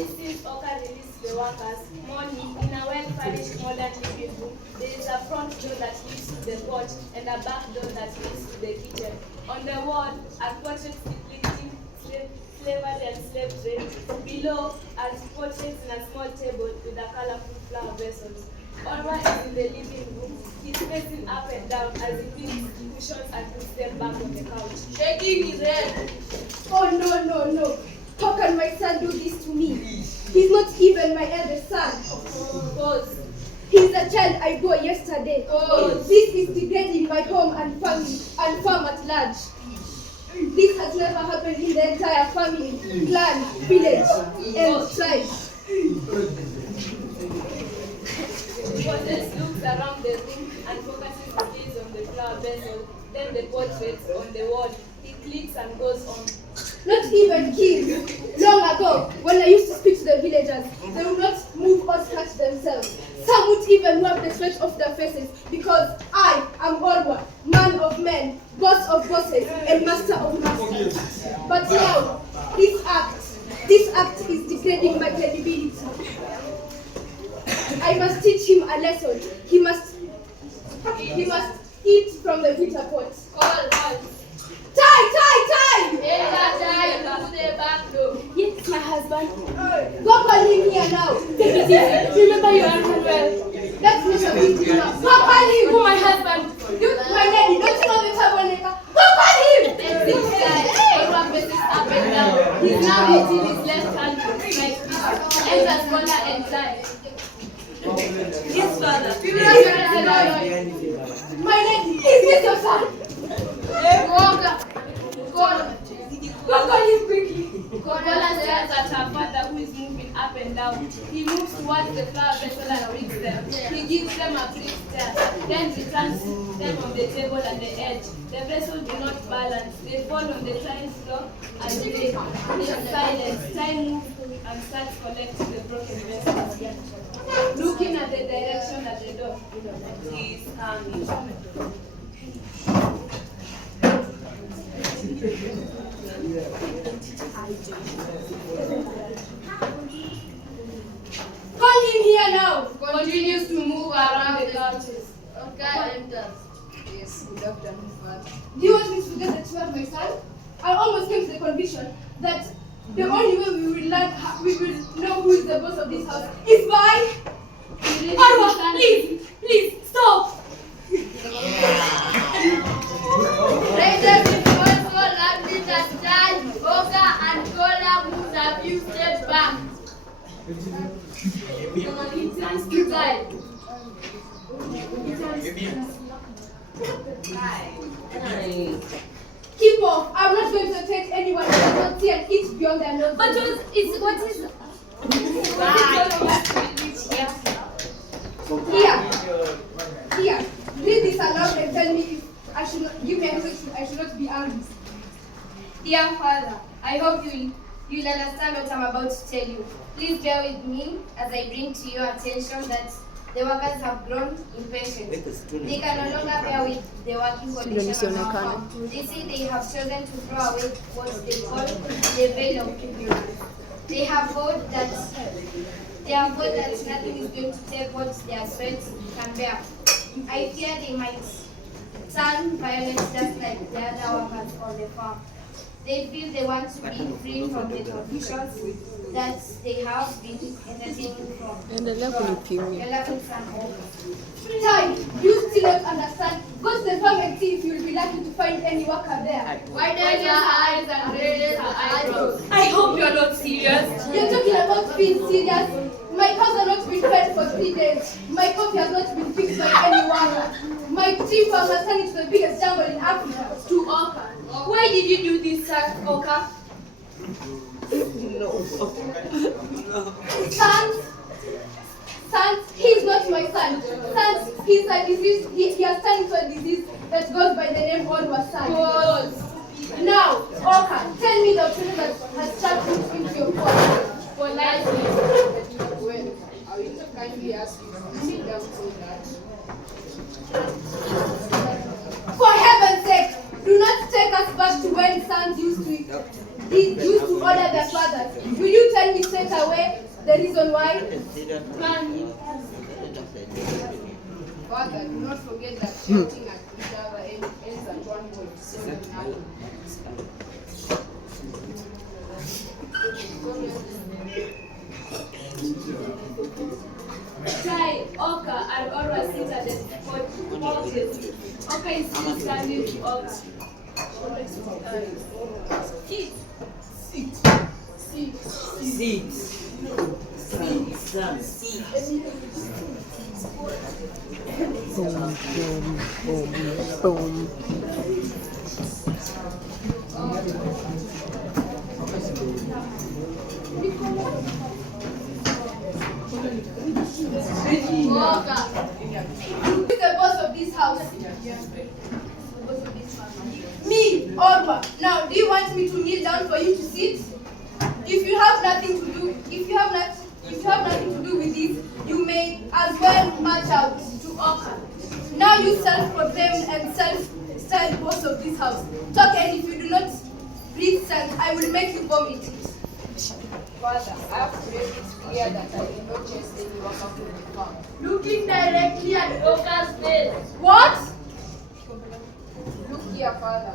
Since Oka released the workers, morning, in a well-furnished modern living room, there is a front door that leads to the porch and a back door that leads to the kitchen. On the wall are portraits depicting slavery and slave trade. Below are portraits in a small table with a colorful flower vessels. Orwa is in the living room. He's facing up and down as he picks cushions and puts them back on the couch, shaking his head. Oh, no. How can my son do this to me? He's not even my eldest son. Pause. He's a child I bore yesterday. Pause. This is degrading my home and family and farm at large. This has never happened in the entire family, clan, village, and tribe. Moses looks around the room and focuses his gaze on the flower vessel, then the portraits on the wall. He clicks and goes on. Not even kings. Long ago, when I used to speak to the villagers, they would not move or scratch themselves. Some would even wipe the sweat off their faces because I am Orwa, man of men, boss of bosses, and master of masters. But now, this act is degrading my credibility. I must teach him a lesson. He must eat from the bitter pot. Call. Tie! To the back door. Yes, my husband. Go call him here now. Take it easy. Remember you are unwell. That's not a big deal now. Go call him. Oh, my husband. You, my lady, don't you know the troublemaker? Go call him. This guy, Orwa faces up and down. He's now using his left hand like this. Enters Bola and Zai. Yes, father. My lady, is this your son? Go call him quickly. Bola stares at her father who is moving up and down. He moves towards the flower vessel and picks them. He gives them a quick stare, then returns them on the table at the edge. The vessels do not balance. They fall on the tile floor and break. In silence, time moves and starts collecting the broken vessels. Looking at the direction at the door. He is coming. Call him here now. Continues to move around the couches. Okay, enters. Yes, good afternoon, Father. Do you want me to forget that you are my son? I almost came to the conviction that the only way we will know who is the boss of this house is by... Orwa, please, stop! Raiders is also landed as Jai, Oka, and Kola moves a few steps back. He turns to Zai. Keep off! I'm not going to take anyone who does not see and eat beyond their nose. But what is Here, read this aloud and tell me if I should not, give me a reason I should not be angry. Dear Father, I hope you'll understand what I'm about to tell you. Please bear with me as I bring to your attention that the workers have grown impatient. They can no longer bear with the working conditions on our farm. They say they have chosen to throw away what they call the veil of ignorance. They have vowed that nothing is going to take what their sweat can bear. I fear they might turn violent just like the other workers on the farm. They feel they want to be free from the conditions that they have been entertaining from. Time, you still don't understand. Go to the farm and see if you'll be lucky to find any worker there. Widen your eyes and raise your eyebrows. I hope you're not serious. You're talking about being serious. My cows have not been fed for 3 days. My coffee has not been fixed by anyone. My tree farm has turned into the biggest jungle in Africa. To Oka. Why did you do this, sir, Oka? Sons, he's not my son. Sons, he's a disease. He has turned into a disease that goes by the name Orwa son. Now, Oka, tell me the opinion that has trapped into your pot. Politely. Well, I will kindly ask you to sit down so that. For heaven's sake, do not take us back to when sons used to order their fathers. Will you tell Can we take away the reason why? Father, do not forget that shouting at each other ends at one point. Chai, Oka, and Orwa sit at the porches. Oka is still standing to Oka. Who is the boss of this house? Me, Orwa. Now, do you want me to kneel down for you to sit? If you have nothing to do, if you have nothing to do with this, you may as well march out to Oka. Now you self-proclaimed and self-styled boss of this house. Talk, and if you do not breathe sense, I will make you vomit it. Father, I have to make it clear that I will not chase any worker from the farm. Looking directly at Oka's face. What? Look here, Father.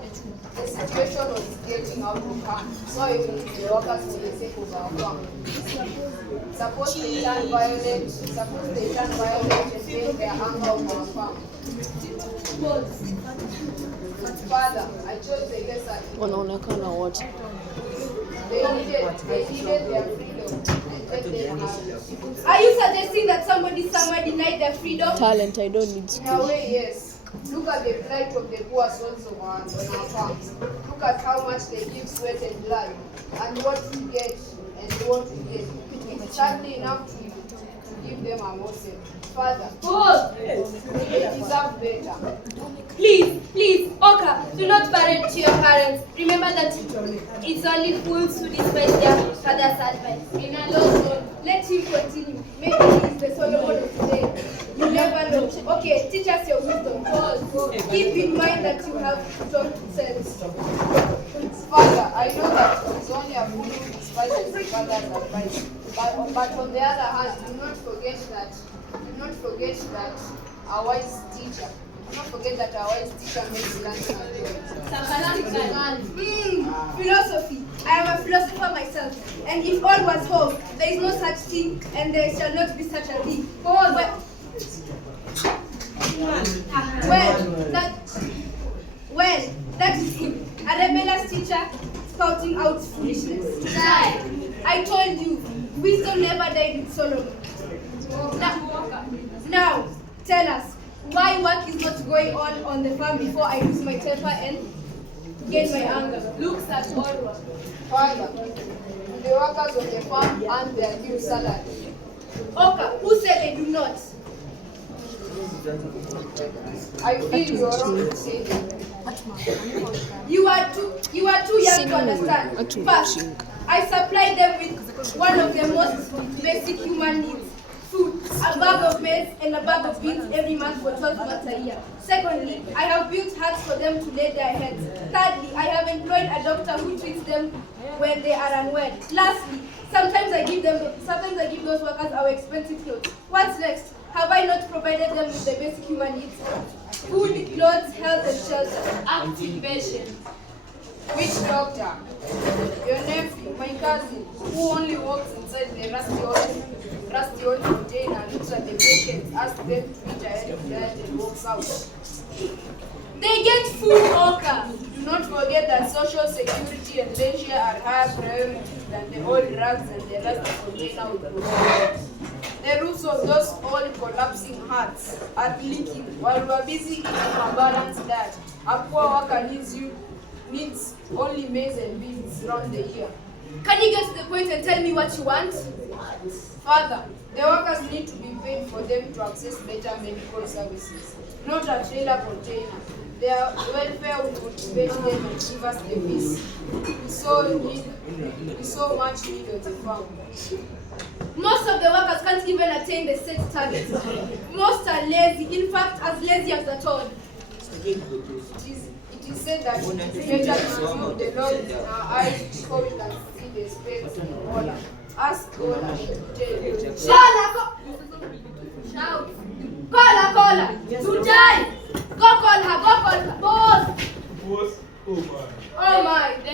The situation was getting out of hand, so I will leave the workers for the sake of our farm. Suppose they turn violent and take their anger on our farm. Father, I chose the lesser. Wanaonekana wote. They needed their freedom and let them have it. Are you suggesting that somebody somewhere denied their freedom? Talent, I don't need In a way, yes. Look at the plight of the poor souls on our farms. Look at how much they give sweat and blood, and what we get and what we get. It's sadly enough to give them a morsel. Father, they deserve better. Please, Oka, do not parent to your parents. Remember that it's only fools who despise their father's advice. In a lost soul, Let him continue. Maybe he is the Solomon of today. You never know. Okay, teach us your wisdom. Keep in mind that you have talked sense. Father, I know that it's only a fool who despises his father's advice. But on the other hand, do not forget that our wise teacher. Do not forget that our wise teacher makes learning Philosophy. I am a philosopher myself. And if all was hope, there is no such thing, and there shall not be such a thing. Well, that is good. A rebellious teacher spouting out foolishness. I told you, wisdom never died with Solomon. Now, tell us, why work is not going on the farm before I lose my temper and gain my anger? looks at Orwa. Father, the workers on the farm earn their due salary. Oka, who said they do not? I feel you are wrong to say that. You are too young to understand. First, I supply them with one of the most basic human needs. Food, a bag of maize and a bag of beans every month for 12 months a year. Secondly, I have built huts for them to lay their heads. Thirdly, I have employed a doctor who treats them when they are unwell. Lastly, sometimes I give those workers our expensive clothes. What's next? Have I not provided them with the basic human needs? Food, clothes, health, and shelter. Active patient. Which doctor? Your nephew, my cousin, who only walks inside the rusty old container, looks at the patients, asks them to eat a healthy diet and walks out. They get food, Oka. Do not forget that social security and leisure are higher priorities than the old drugs and the rusty container would provide. The roofs of those old collapsing huts are leaking while we are busy eating a balanced diet. A poor worker needs only maize and beans round the year. Can you get to the point and tell me what you want? Further, the workers need to be paid for them to access better medical services, not a trailer container. Their welfare will motivate them and give us the peace we so much need on the farm. Most of the workers can't even attain the set targets. Most are lazy, in fact, as lazy as the toad. It is said that it is better to remove the log in our eyes before we can see the specks in the water. Ask Kola. Shout. Kola. Tujai. Go call her. Boss. Boss, oh my. Oh my. The